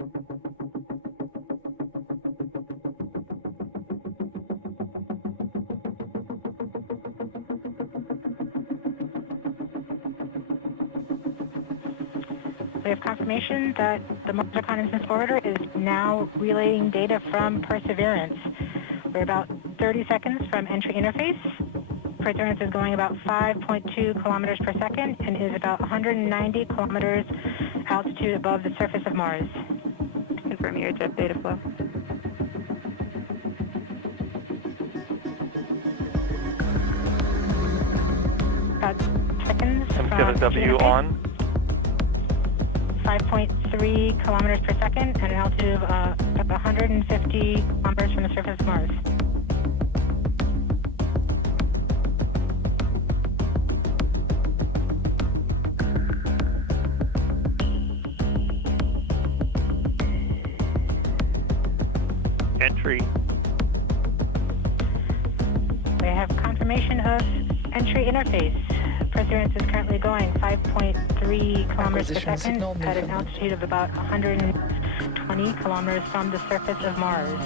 We have confirmation that the Mars Reconnaissance Orbiter is now relaying data from Perseverance. We're about 30 seconds from entry interface. Perseverance is going about 5.2 kilometers per second and is about 190 kilometers altitude above the surface of Mars. Confirm your jet data flow. About seconds from M7W on. 5.3 kilometers per second and an altitude of about 150 kilometers from the surface of Mars. Entry. We have confirmation of entry interface. Perseverance is currently going 5.3 kilometers per second at an altitude of about 120 kilometers from the surface of Mars.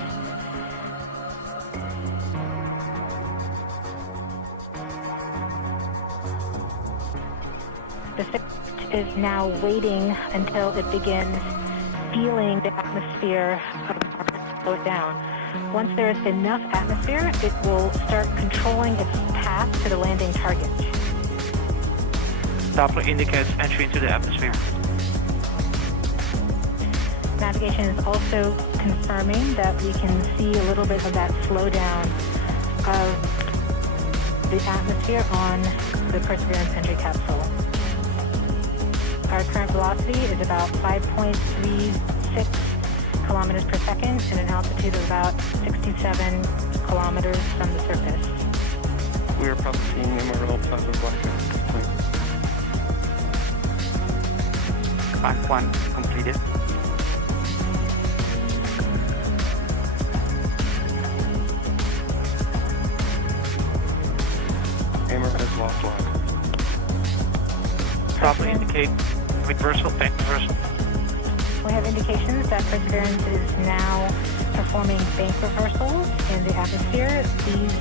The ship is now waiting until it begins feeling the atmosphere of Mars slow it down. Once there is enough atmosphere, it will start controlling its path to the landing target. Doppler indicates entry into the atmosphere. Navigation is also confirming that we can see a little bit of that slowdown of the atmosphere on the Perseverance entry capsule. Our current velocity is about 5.36 kilometers per second and an altitude of about 67 kilometers from the surface. We are processing MRO plasma broadcast. Mach 1 completed. Hammer has lost lock. Doppler indicate reversal, bank reversal. We have indications that Perseverance is now performing bank reversals in the atmosphere. These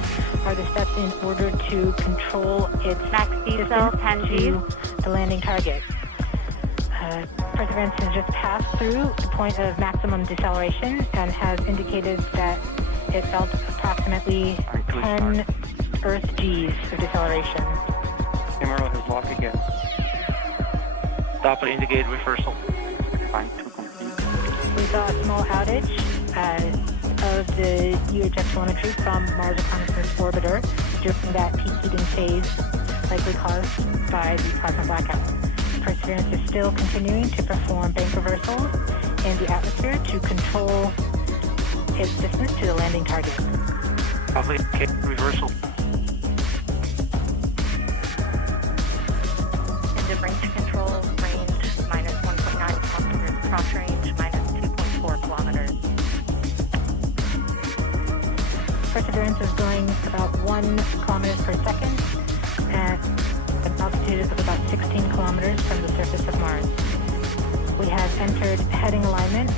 are the steps in order to control its max distance to the landing target. Perseverance has just passed through the point of maximum deceleration and has indicated that it felt approximately 10 Earth Gs of deceleration. MRO has locked again. Doppler indicate reversal. Fine, 2 complete. We saw a small outage of the UHF telemetry from Mars Reconnaissance Orbiter during that peak heating phase, likely caused by the plasma blackout. Perseverance is still continuing to perform bank reversals in the atmosphere to control its distance to the landing target. Doppler indicate reversal. In the range control, range minus 1.9 kilometers, cross range minus 2.4 kilometers. Perseverance is going about 1 kilometers per second at an altitude of about 16 kilometers from the surface of Mars. We have entered heading alignment,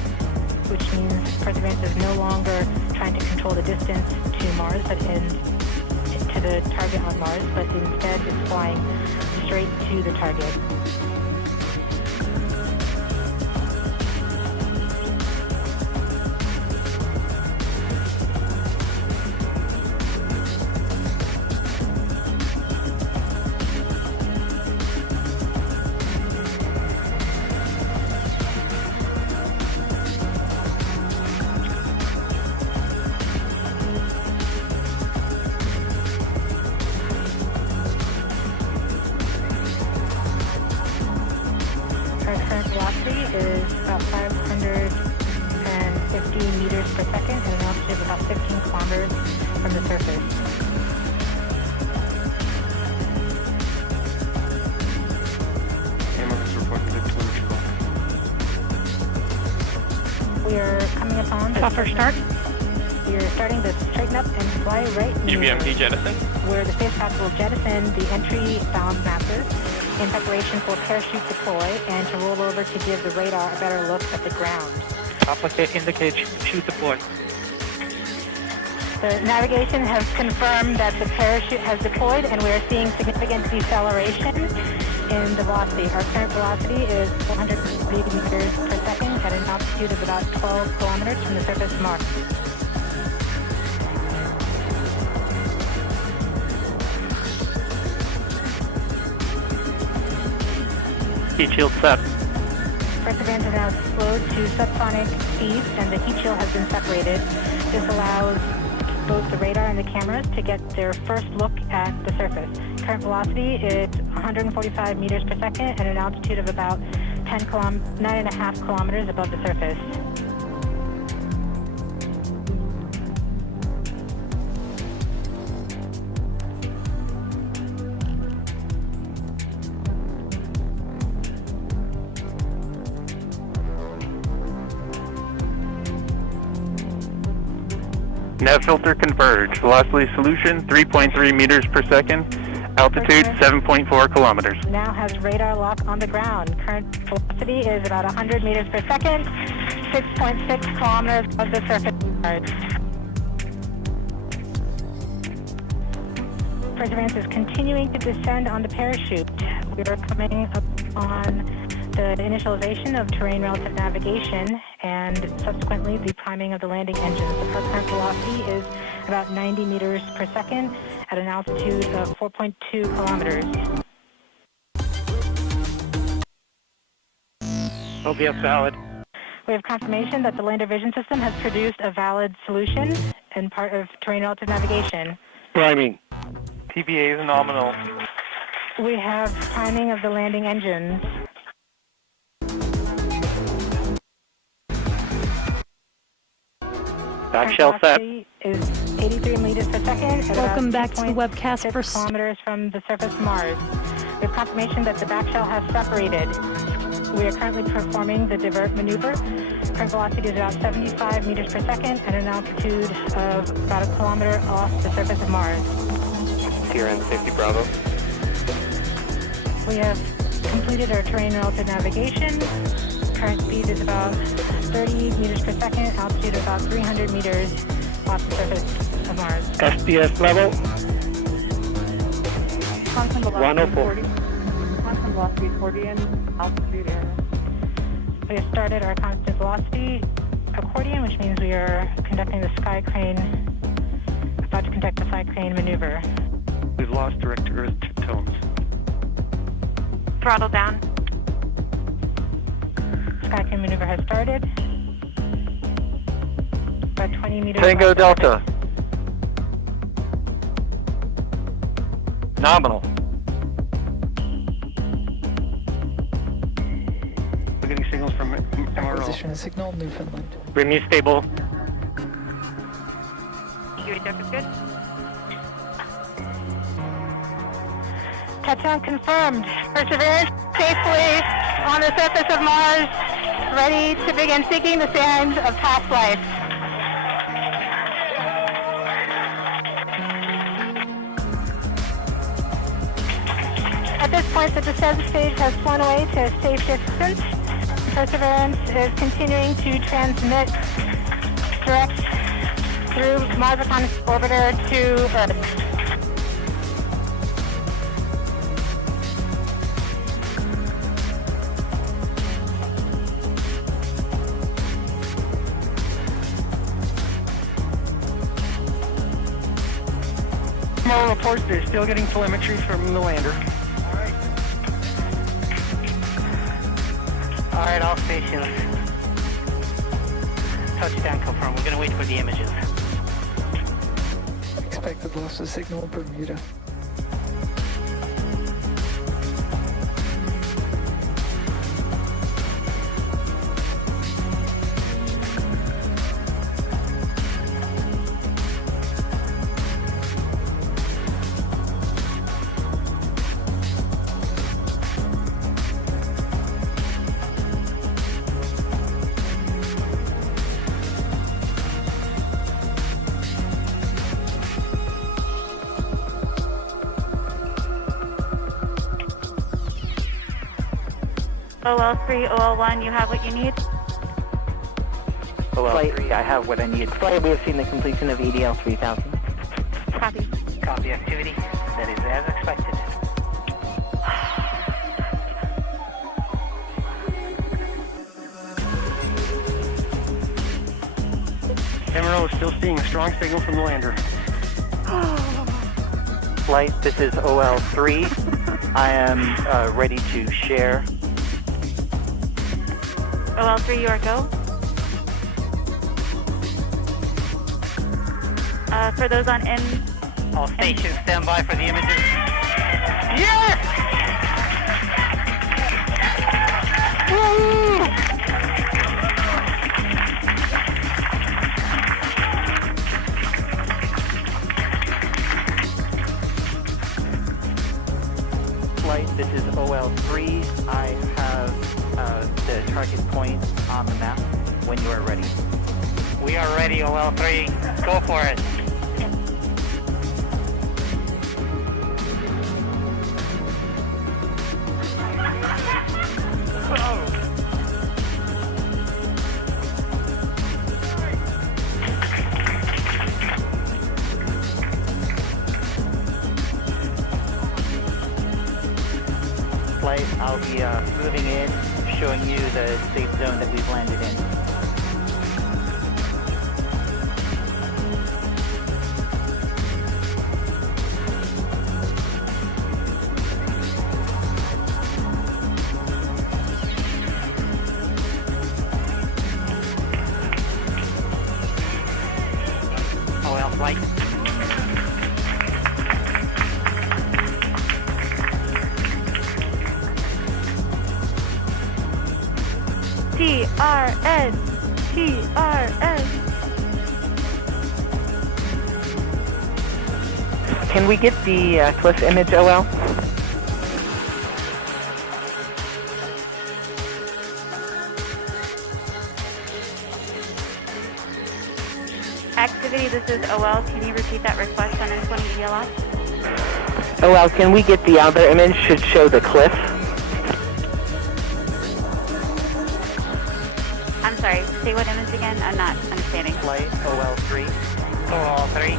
which means Perseverance is no longer trying to control the distance to Mars, but to the target on Mars, but instead is flying straight to the target. Is about 550 meters per second and an altitude of about 15 kilometers from the surface. MRO reporting the telemetry. We are coming upon the Software start. We are starting to straighten up and fly right near UVMP jettison. where the spacecraft will jettison the entry balance masses in preparation for parachute deploy and to roll over to give the radar a better look at the ground. Applicant indicates chute deployed. The navigation has confirmed that the parachute has deployed, and we are seeing significant deceleration in the velocity. Our current velocity is 480 meters per second at an altitude of about 12 kilometers from the surface of Mars. Heat shield set. Perseverance is now slowed to subsonic speeds, and the heat shield has been separated. This allows both the radar and the cameras to get their first look at the surface. Current velocity is 145 meters per second at an altitude of about 9.5 kilometers above the surface. Nav filter converged. Velocity solution 3.3 meters per second. Altitude 7.4 kilometers. Now has radar lock on the ground. Current velocity is about 100 meters per second, 6.6 kilometers above the surface of Mars. Perseverance is continuing to descend on the parachute. We are coming up on the initialization of terrain relative navigation and subsequently the priming of the landing engines. Our current velocity is about 90 meters per second at an altitude of 4.2 kilometers. OBS valid. We have confirmation that the lander vision system has produced a valid solution and part of terrain relative navigation. Priming. TBA is nominal. We have priming of the landing engines. Back shell set. Velocity is 83 meters per second. At Welcome about back to the webcast 2.6 for kilometers from the surface of Mars. We have confirmation that the back shell has separated. We are currently performing the divert maneuver. Current velocity is about 75 meters per second at an altitude of about a kilometer off the surface of Mars. TRN safety Bravo. We have completed our terrain relative navigation. Current speed is about 30 meters per second, altitude of about 300 meters off the surface of Mars. SDS level. Constant velocity 104. 40. Constant velocity 40 and altitude area. We have started our constant velocity accordion, which means we are conducting the sky crane, about to conduct the sky crane maneuver. We've lost direct to Earth tones. Throttle down. Sky crane maneuver has started. About 20 meters. Tango off the Delta. surface. Nominal. We're getting signals from MRO. Acquisition and signal, Newfoundland. Bring stable. UHF is good. Touchdown confirmed. Perseverance safely on the surface of Mars, ready to begin seeking the sands of past life. At this point, the descent stage has flown away to a safe distance. Perseverance is continuing to transmit direct through Mars Reconnaissance Orbiter to Earth. MRO reports they're still getting telemetry from the lander. All right, all stations. Touchdown confirmed. We're going to wait for the images. Expected loss of signal, Bermuda. OL3, OL1, you have what you need? Flight, I have what I need. Flight, we have seen the completion of EDL 3000. Copy. Copy activity. That is as expected. MRO is still seeing a strong signal from the lander. Flight, this is OL3. I am ready to share. OL3, you are go. For those on in, All stations stand by for the images. Yes! Woo! Flight, this is OL3. I have the target point on the map when you are ready. We are ready, OL3. Go for it. Flight, I'll be moving in, showing you the safe zone that we've landed in. OL flight. TRN. TRN. Can we get the cliff image, OL? Activity, this is OL. Can you repeat that request on N20 ELOS? OL, can we get the other image? Should show the cliff. I'm sorry, say what image again? I'm not understanding. Flight, OL3. OL3.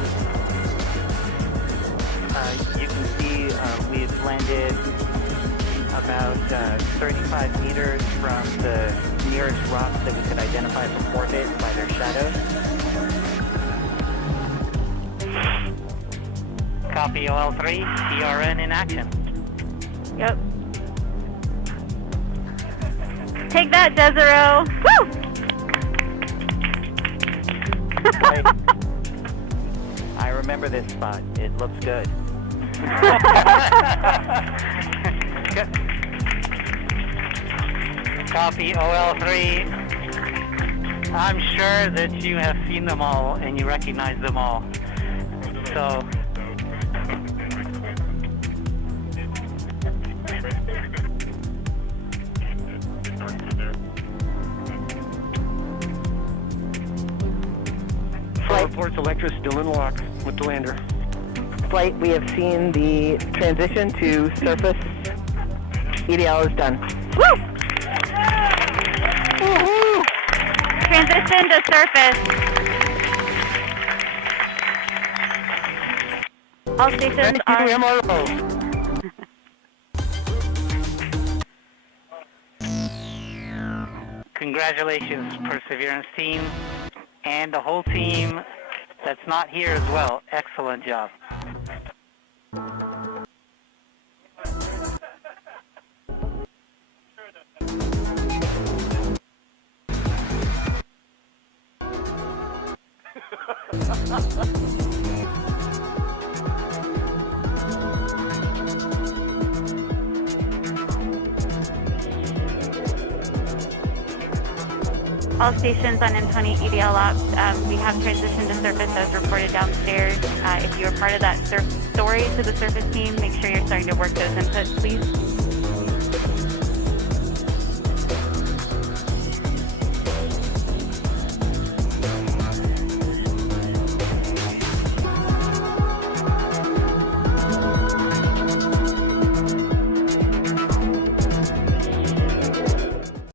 You can see we've landed about 35 meters from the nearest rocks that we could identify from orbit by their shadows. Copy OL3. TRN in action. Yep. Take that, Desero. Woo! Right. I remember this spot. It looks good. Copy OL3. I'm sure that you have seen them all and you recognize them all. So Reports Electra still in lock with the lander. Flight, we have seen the transition to surface. EDL is done. Woo! Woo-hoo! Transition to surface. All stations are... MRO. congratulations, Perseverance team, and the whole team that's not here as well. Excellent job. All stations on M20 EDL ops, we have transitioned to surface as reported downstairs. If you are part of that story to the surface team, make sure you're starting to work those inputs, please.